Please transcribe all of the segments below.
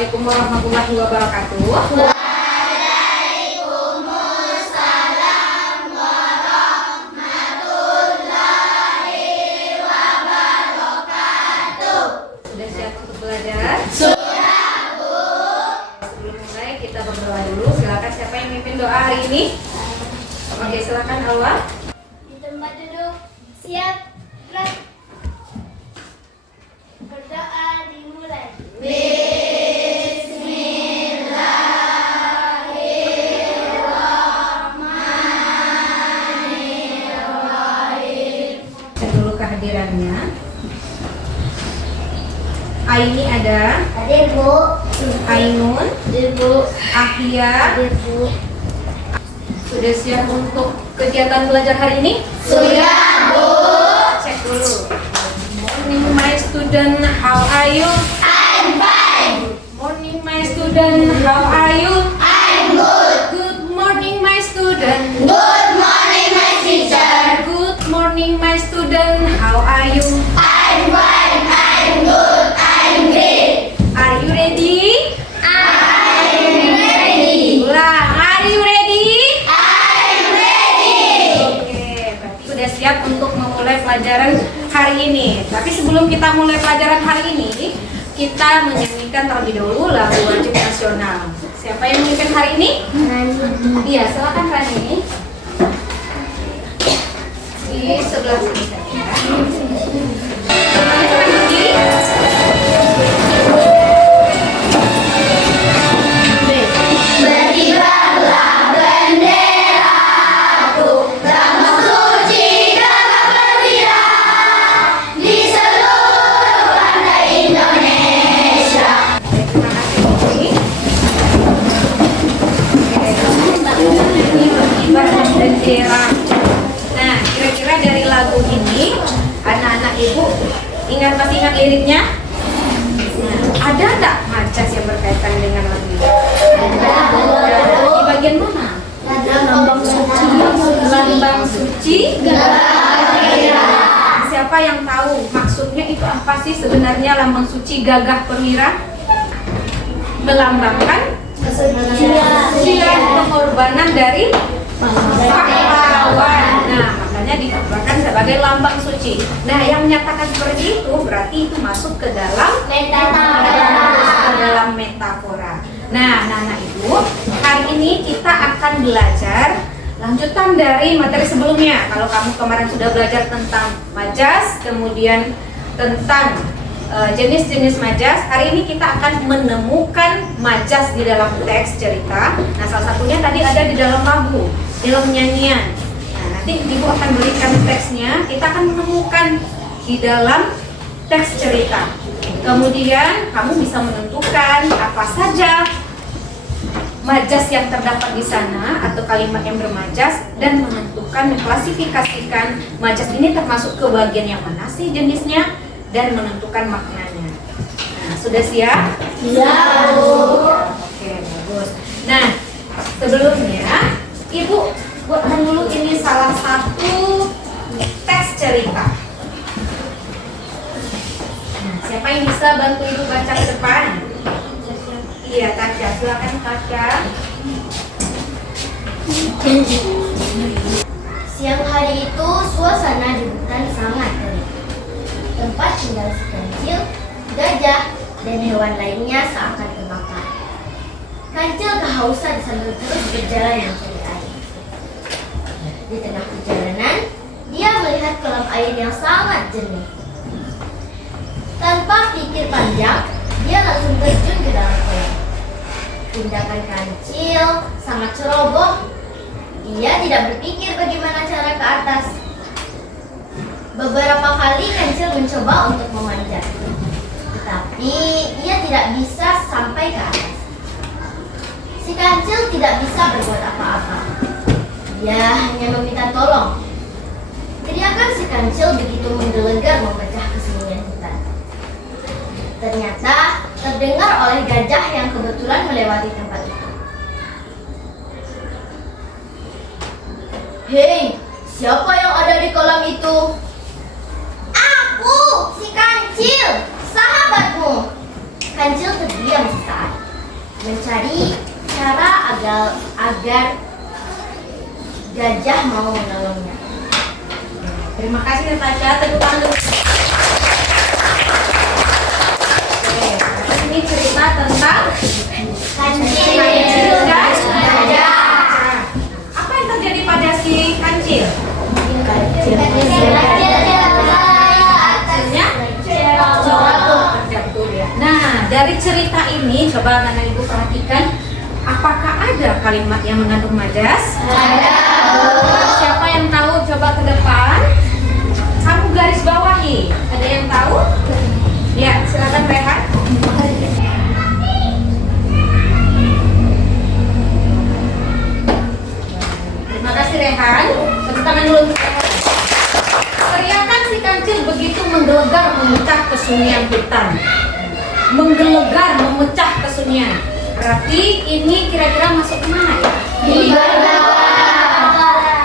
Assalamualaikum warahmatullahi wabarakatuh. Waalaikumsalam warahmatullahi wabarakatuh. Sudah siap untuk belajar? Sudah, Bu. Sebelum mulai kita berdoa dulu. Silakan siapa yang mimpin doa hari ini? Oke, silakan Alwa. Di tempat duduk, siap, gerak. Berdoa dimulai. Cek dulu kehadirannya. Aini ada, Hadir, Bu. Ainun, Hadir, Bu. Ahia. Hadir, Bu. Sudah siap untuk kegiatan belajar hari ini? Sudah, Bu. Cek dulu. Morning my student, how are you? I'm fine. Morning my student, how are you? I'm good. Good morning my student. Good morning, my teacher. Good morning my student, how are you? I'm fine. I'm good. I'm great. Are you ready? I'm ready. Ulang, are you ready? I'm ready. Oke, berarti sudah siap untuk memulai pelajaran hari ini. Tapi sebelum kita mulai pelajaran hari ini, kita menyanyikan terlebih dahulu lagu wajib nasional. Siapa yang memimpin hari ini? Iya, silakan Rani. Di sebelah sini saja. Semuanya sudah berdiri? Berkibarlah benderaku, lambang suci gagah perwira di seluruh pantai Indonesia. Terima kasih. Ini berkibar bendera. Nah, kira-kira dari lagu ini, anak-anak ibu masih ingat liriknya? Nah, ada nggak majas yang berkaitan dengan lagu ini? Di bagian mana? Lambang suci Lambang suci. perwira. Siapa yang tahu maksudnya itu apa sih sebenarnya lambang suci gagah perwira? Melambangkan kesucian pengorbanan dari pahlawan. Nah, makanya dikatakan sebagai lambang suci. Nah, yang menyatakan seperti itu berarti itu masuk ke dalam metafora. Nah, anak-anak ibu, hari ini kita akan belajar lanjutan dari materi sebelumnya. Kalau kamu kemarin sudah belajar tentang majas, kemudian tentang jenis-jenis majas, hari ini kita akan menemukan majas di dalam teks cerita. Nah, salah satunya tadi ada di dalam lagu, dalam nyanyian. Nah, nanti ibu akan berikan teksnya, kita akan menemukan di dalam teks cerita. Kemudian kamu bisa menentukan apa saja majas yang terdapat di sana atau kalimat yang bermajas dan menentukan, mengklasifikasikan majas ini termasuk ke bagian yang mana sih jenisnya dan menentukan maknanya. Nah, sudah siap? Siap, Bu. Oke, bagus. Nah, sebelumnya ibu buatkan dulu ini salah satu teks cerita. Nah, siapa yang bisa bantu ibu baca ke depan? Iya, Tasya. Silakan Tasya. Siang hari itu suasana di hutan sangat terik. Tempat tinggal si kancil, gajah, dan hewan lainnya seakan terbakar. Kancil kehausan sambil terus berjalan mencari air. Di tengah perjalanan, dia melihat kolam air yang sangat jernih. Tanpa pikir panjang, dia langsung terjun ke dalam kolam. Tindakan kancil sangat ceroboh. Ia tidak berpikir bagaimana cara ke atas. Beberapa kali kancil mencoba untuk memanjat, tetapi ia tidak bisa sampai ke atas. Si kancil tidak bisa berbuat apa-apa. Dia hanya meminta tolong. Teriakan si kancil begitu menggelegar memecah kesunyian hutan. Ternyata terdengar oleh gajah yang kebetulan melewati tempat itu. Hei, siapa yang ada di kolam itu? Aku, si kancil, sahabatmu. Kancil terdiam sesaat, mencari cara agar gajah mau menolongnya. Terima kasih Natasha, tepuk tangan dulu. Oke, ini cerita tentang Kancil dan gajah. apa yang terjadi pada si kancil? Hasilnya jatuh. Nah, dari cerita ini coba anak ibu perhatikan, apakah ada kalimat yang mengandung majas? Ada. Siapa yang tahu? Coba ke depan. Kamu garis bawahi. Ada yang tahu? Ya, silakan Rehan. Terima kasih Rehan. Tepuk tangan dulu untuk Rehan. Teriakan si kancil begitu menggelegar memecah kesunyian hutan. Menggelegar memecah kesunyian. Berarti ini kira-kira masuk kemana ya?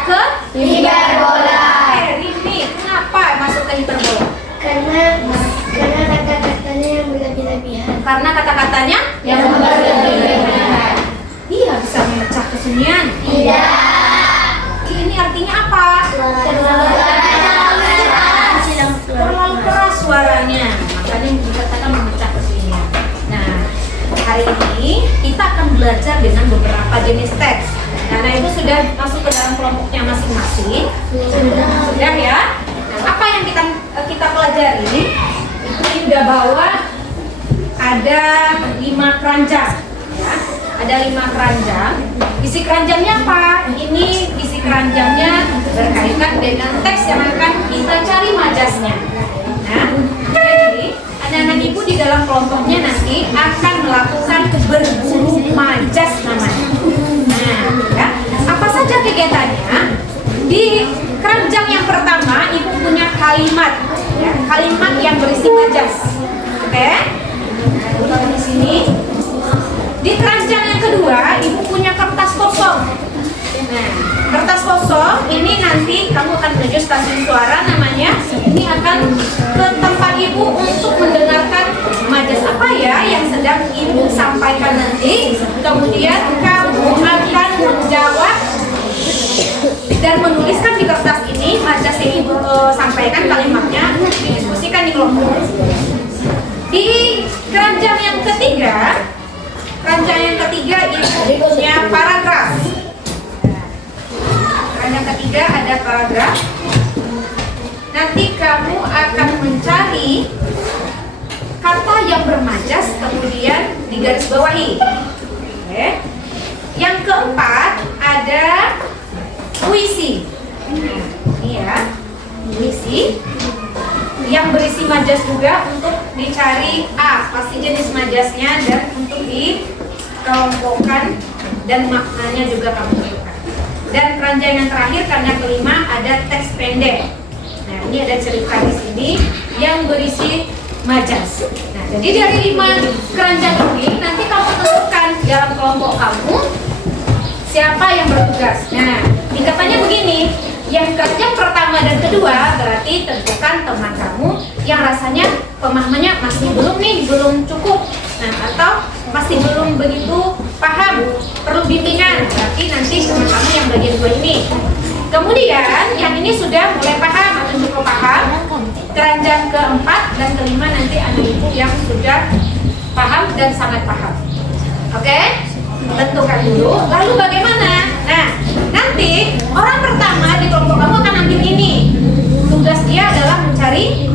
Ke Hiperbola. Rini, kenapa masuk ke hiperbola? Karena kata-katanya yang berlebih-lebihan. Karena kata-katanya Yang berlebih-lebihan. iya bisa memecah kesunyian. Tidak. Ini artinya apa? Terlalu keras suaranya, makanya dikatakan memecah kesunyian. Nah, hari ini kita akan belajar dengan beberapa jenis teks. Nah, ibu sudah masuk ke dalam kelompoknya masing-masing. Sudah ya. Nah, apa yang kita pelajari? Itu sudah bawa ada 5 keranjang. Ya. Ada 5 keranjang. Isi keranjangnya apa? Ini isi keranjangnya berkaitan dengan teks yang akan kita cari majasnya. Nah, jadi anak-anak ibu di dalam kelompoknya nanti akan melakukan berburu majas namanya. Nah, ya, apa saja kegiatannya? Di keranjang yang pertama ibu punya kalimat, ya, kalimat yang berisi majas. Oke? Ibu taruh di sini. Di keranjang yang kedua, ibu punya kertas kosong. Nah, kertas kosong ini nanti kamu akan menuju stasiun suara namanya. Ini akan ke tempat ibu untuk mendengarkan majas apa ya yang sedang ibu sampaikan nanti. Kemudian kamu akan menjawab dan menuliskan di kertas ini majas yang ibu sampaikan, kalimatnya didiskusikan di kelompok. Di keranjang yang ketiga, ibu punya paragraf. Keranjang ketiga ada paragraf. Nanti kamu akan mencari kata yang bermajas kemudian digaris bawahi. Oke. Yang keempat ada puisi. Nah, ini ya, puisi yang berisi majas juga untuk dicari pasti jenis majasnya dan untuk dikelompokkan dan maknanya juga kamu tentukan. Dan keranjang yang terakhir karena kelima ada teks pendek. Nah, ini ada cerita di sini yang berisi majas. Nah, jadi dari 5 keranjang ini nanti kamu tentukan dalam kelompok kamu siapa yang bertugas. Nah, tingkatannya begini. Yang keranjang pertama dan kedua berarti tentukan teman kamu yang rasanya pemahamannya masih belum cukup. Nah, atau masih belum begitu paham, perlu bimbingan. Berarti nanti teman kamu yang bagian 2 ini. Kemudian yang ini sudah mulai paham atau cukup paham. Keranjang keempat dan kelima nanti anak ibu yang sudah paham dan sangat paham. Oke? Tentukan dulu. Lalu bagaimana? Nah, nanti orang pertama di kelompok kamu akan ambil ini. Tugas dia adalah mencari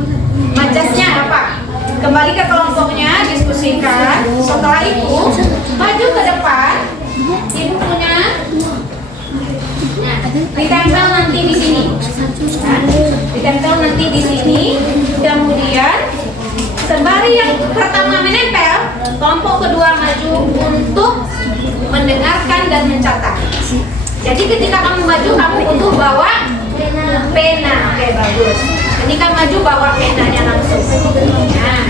majasnya apa. Kembali ke kelompoknya, diskusikan. Setelah itu, maju ke depan. Ibu punya. Nah, ditempel nanti di sini. Nah, ditempel nanti di sini. Kemudian, sembari yang pertama menempel, kelompok kedua maju untuk mendengarkan dan mencatat. Jadi ketika kamu maju, kamu butuh bawa pena. Oke, bagus. Ketika maju, bawa penanya langsung. Nah,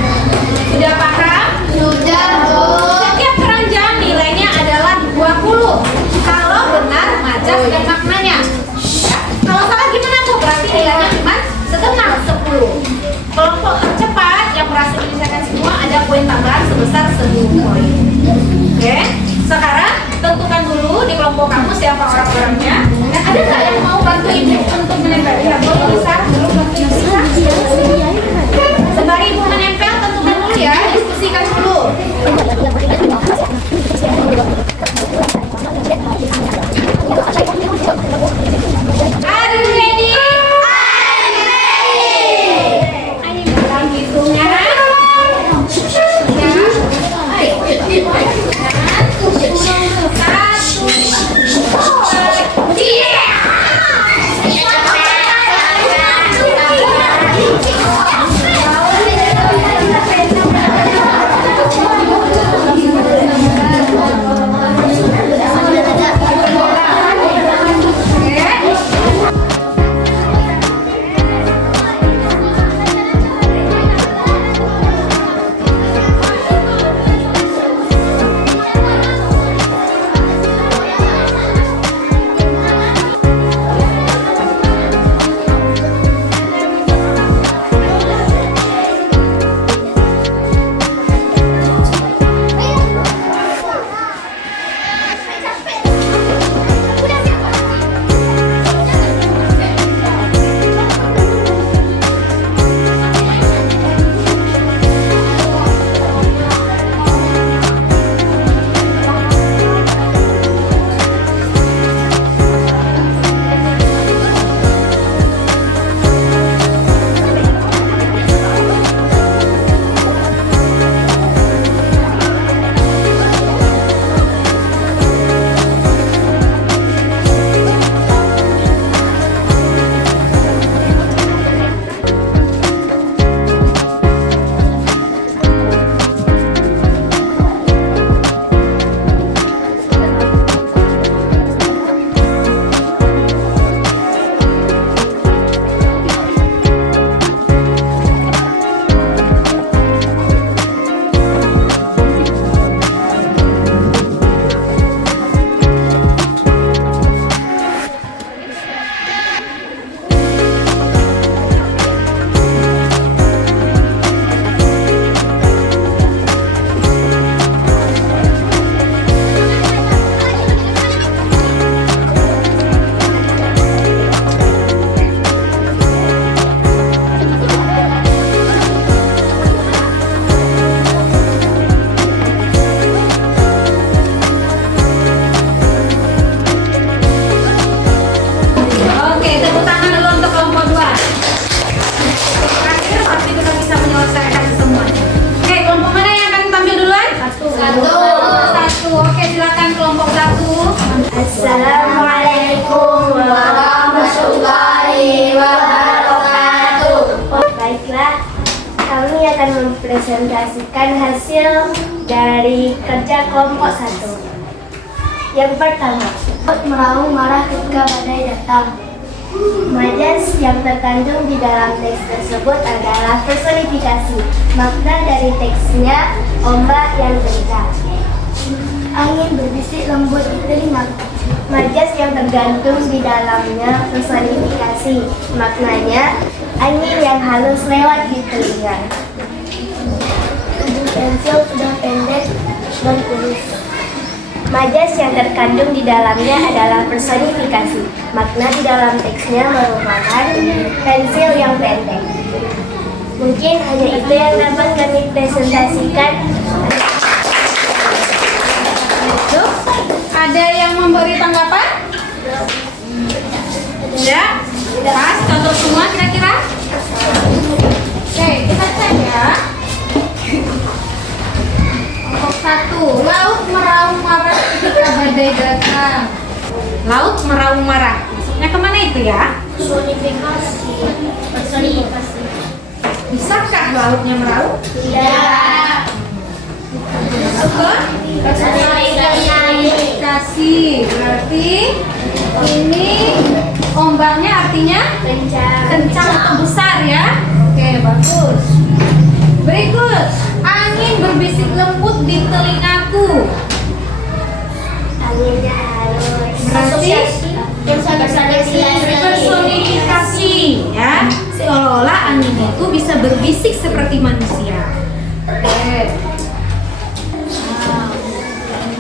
sudah paham? Sudah, Bu. Setiap keranjang nilainya adalah 20. Kalau benar majas dan maknanya. Ya. Kalau salah gimana Bu? Berarti nilainya cuma segenap 10. Kelompok tercepat yang berhasil menyelesaikan semua ada poin tambahan sebesar Oke, sekarang tentukan dulu di kelompok kamu siapa orang-orangnya. Dan ada nggak yang mau bantu ibu untuk menempel? Ya, boleh bisa dulu bantu ibu. Sembari ibu menempel, tentukan dulu ya, diskusikan dulu. Are you ready? Ini dalam hitungan. Oke, tepuk tangan dulu untuk kelompok 2. Akhirnya pasti kita bisa menyelesaikan semuanya. Oke, kelompok mana yang akan tampil duluan? Satu. Oke, silakan kelompok 1. Assalamualaikum warahmatullahi wabarakatuh. Baiklah, kami akan mempresentasikan hasil dari kerja kelompok 1. Yang pertama, meraung marah ketika badai datang. Majas yang terkandung di dalam teks tersebut adalah personifikasi. Makna dari teksnya ombak yang kencang. Angin berbisik lembut di telinga. Majas yang tergantung di dalamnya personifikasi. Maknanya angin yang halus lewat di telinga. Tubuh pensil sudah pendek dan kurus. Majas yang terkandung di dalamnya adalah personifikasi. Makna di dalam teksnya merupakan pensil yang pendek. Mungkin hanya itu yang dapat kami presentasikan. Ada yang memberi tanggapan? Ya? Pas, contoh semua kira-kira? Oke, kita cek ya. Kelompok 1, laut meraung marah ketika badai datang. Laut meraung marah. Maksudnya kemana itu ya? Personifikasi. Bisakah lautnya meraung? Tidak. Personifikasi. Berarti ini ombaknya artinya kencang atau besar ya? Oke, bagus. Berikut, angin berbisik lembut di telingaku. Anginnya halus. Berarti personifikasi ya, seolah-olah angin itu bisa berbisik seperti manusia. Oke.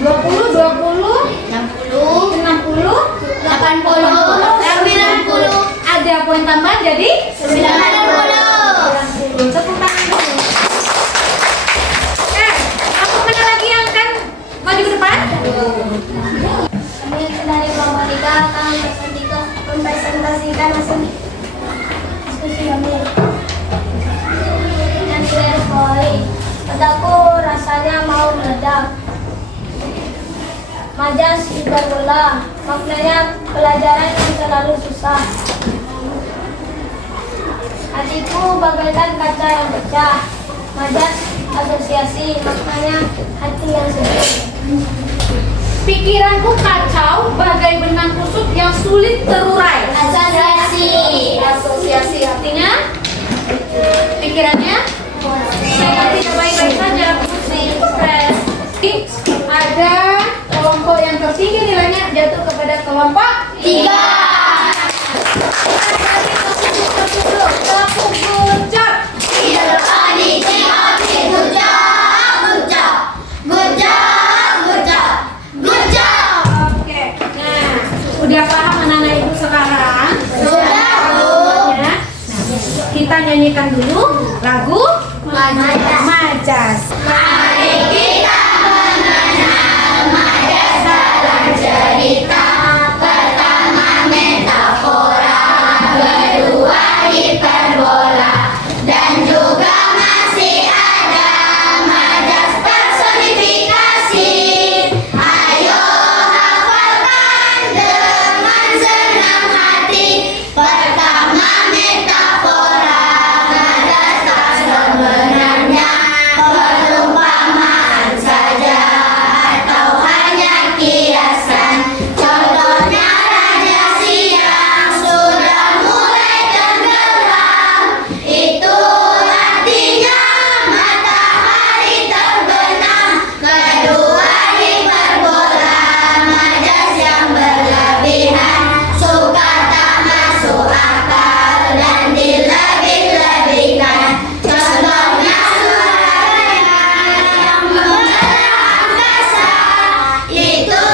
20, 60, 80, 90. ada poin tambahan jadi 90. Tepuk tangan dulu. Aku mana lagi yang akan maju ke depan? Kami dari Bapak Rika akan mempresentasikan hasil diskusi kami. Dan tidak poin. Padaku rasanya mau meledak. Majas hiperbola, maknanya pelajaran yang selalu susah. Hatiku bagaikan kaca yang pecah. Majas asosiasi, maknanya hati yang sedih. Pikiranku kacau bagai benang kusut yang sulit terurai. Asosiasi artinya pikirannya saya tidak baik-baik saja, pusing, stres. Ada kelompok yang tertinggi nilainya jatuh kepada kelompok 3. Tepuk gocap. Oke, nah udah paham anak-anak ibu sekarang? Sudah, Bu. Nah, kita nyanyikan dulu lagu Majas. Mari kita mengenal majas dalam cerita. Pertama metafora, kedua hiperbola, dan juga masih ada majas personifikasi. Ayo hafalkan dengan senang hati. Pertama metafora, majas tak sebenarnya perumpamaan saja atau hanya kiasan. Contohnya raja siang sudah mulai tenggelam, itu artinya matahari terbenam. Kedua hiperbola, majas yang berlebihan, suka tak masuk akal dan dilebih-lebihkan. Contohnya suara yang mengangkasa, itu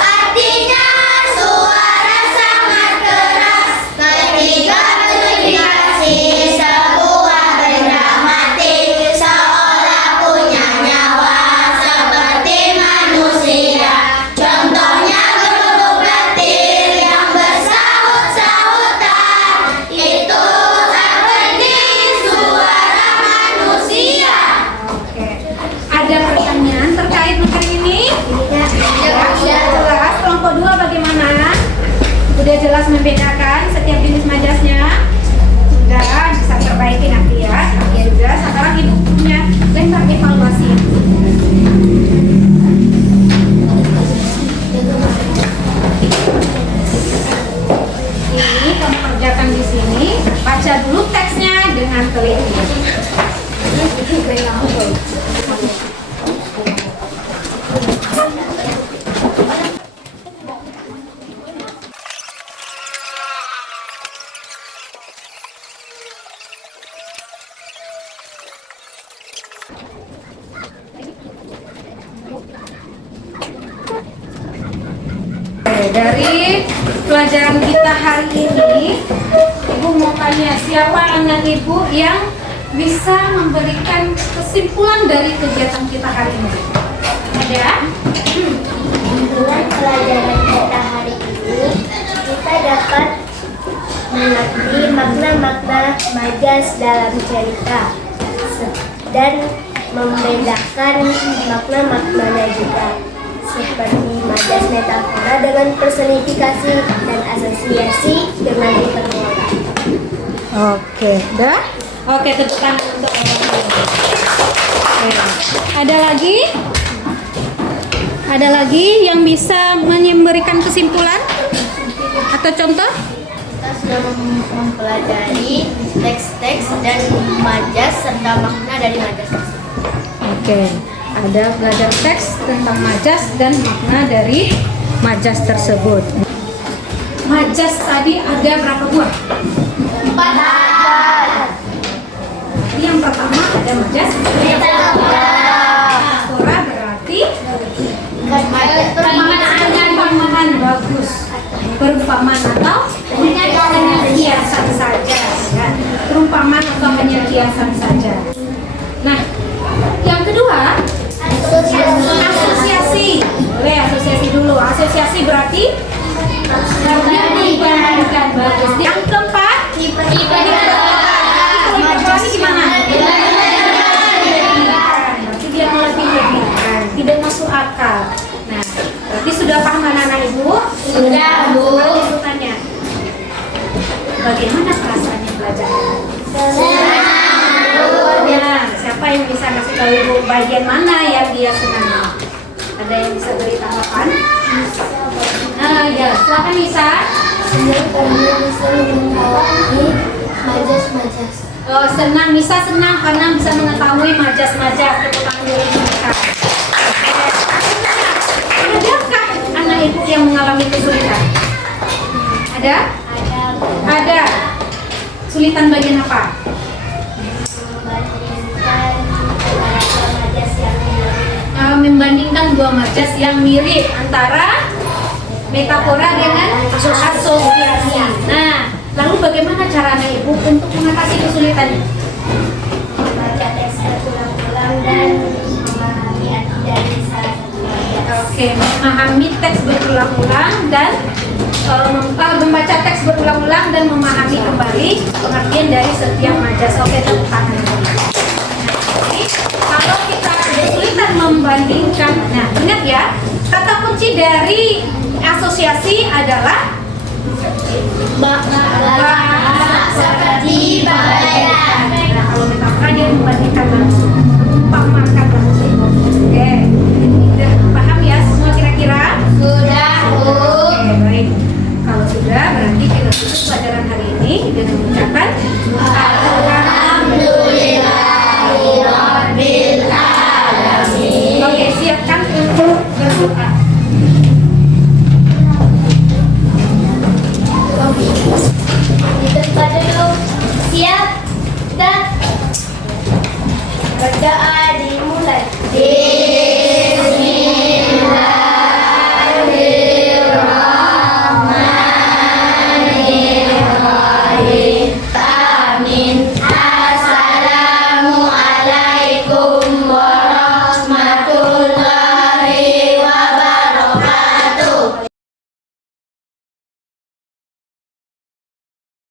artinya suara sangat keras. Ketiga personifikasi, sebuah benda mati seolah punya nyawa seperti manusia. Contohnya geruduk petir yang bersahut-sahutan, itu seperti suara manusia. Oke. Ada pertanyaan terkait materi ini? Sudah jelas. Kelompok 2 bagaimana? Sudah jelas membedakan setiap jenis majasnya? Sudah, bisa perbaiki nanti ya. Nanti juga. Sekarang ibu punya lempar evaluasi. Ini kamu kerjakan di sini. Baca dulu teksnya dengan teliti. Dari pelajaran kita hari ini, Ibu mau tanya siapa anak Ibu yang bisa memberikan kesimpulan dari kegiatan kita hari ini? Ada? Dengan pelajaran kita hari ini, kita dapat mengerti makna-makna majas dalam cerita dan membedakan makna-maknanya juga, seperti majas metafora dengan personifikasi dan asosiasi dengan hiperbola. Oke, udah? Oke, tepuk tangan untuk orang tua. Oke. Ada lagi? Ada lagi yang bisa memberikan kesimpulan atau contoh? Kita sudah mempelajari teks-teks dan majas serta makna dari majas tersebut. Oke, ada belajar teks tentang majas dan makna dari majas tersebut. Majas tadi ada berapa buah? 4 majas. Jadi yang pertama ada majas metafora. Metafora berarti akal. Nah, berarti sudah paham anak-anak Ibu? Sudah, Bu. Sekarang Ibu tanya, bagaimana perasaannya belajar? Senang. Siapa yang bisa kasih tahu Ibu bagian mana yang dia senang? Ada yang bisa beri tanggapan? Nah, ya, silakan Nisa. Senang karena bisa mengetahui majas-majas. Oh, senang, Nisa senang karena bisa mengetahui majas-majas. Tepuk tangan dulu Nisa. Adakah anak Ibu yang mengalami kesulitan? Ada? Ada. Kesulitan bagian apa? Membandingkan dua majas yang mirip antara metafora dengan asosiasi. Nah, lalu bagaimana cara anak Ibu untuk mengatasi kesulitan? Membaca teks berulang-ulang dan memahami arti dari salah satu majas. Oke, memahami teks berulang-ulang dan membaca teks berulang-ulang dan memahami kembali pengertian dari setiap majas. Oke, tepuk tangan. Jadi, kalau kita kesulitan membandingkan, nah ingat ya, kata kunci dari asosiasi adalah Bahasa seperti bagaikan. Nah, kalau metafora dia membandingkan langsung, mengumpamakan langsung. Oke, udah paham ya semua kira-kira? Sudah, Bu. Oke, baik. Kalau sudah, berarti kita tutup pelajaran hari ini dengan mengucapkan Alhamdulillahirabbil alamin. Oke, siapkan untuk berdoa. Berdoa dulu. Siap dan berdoa dimulai. Bismillahirrahmanirrahim. Amin.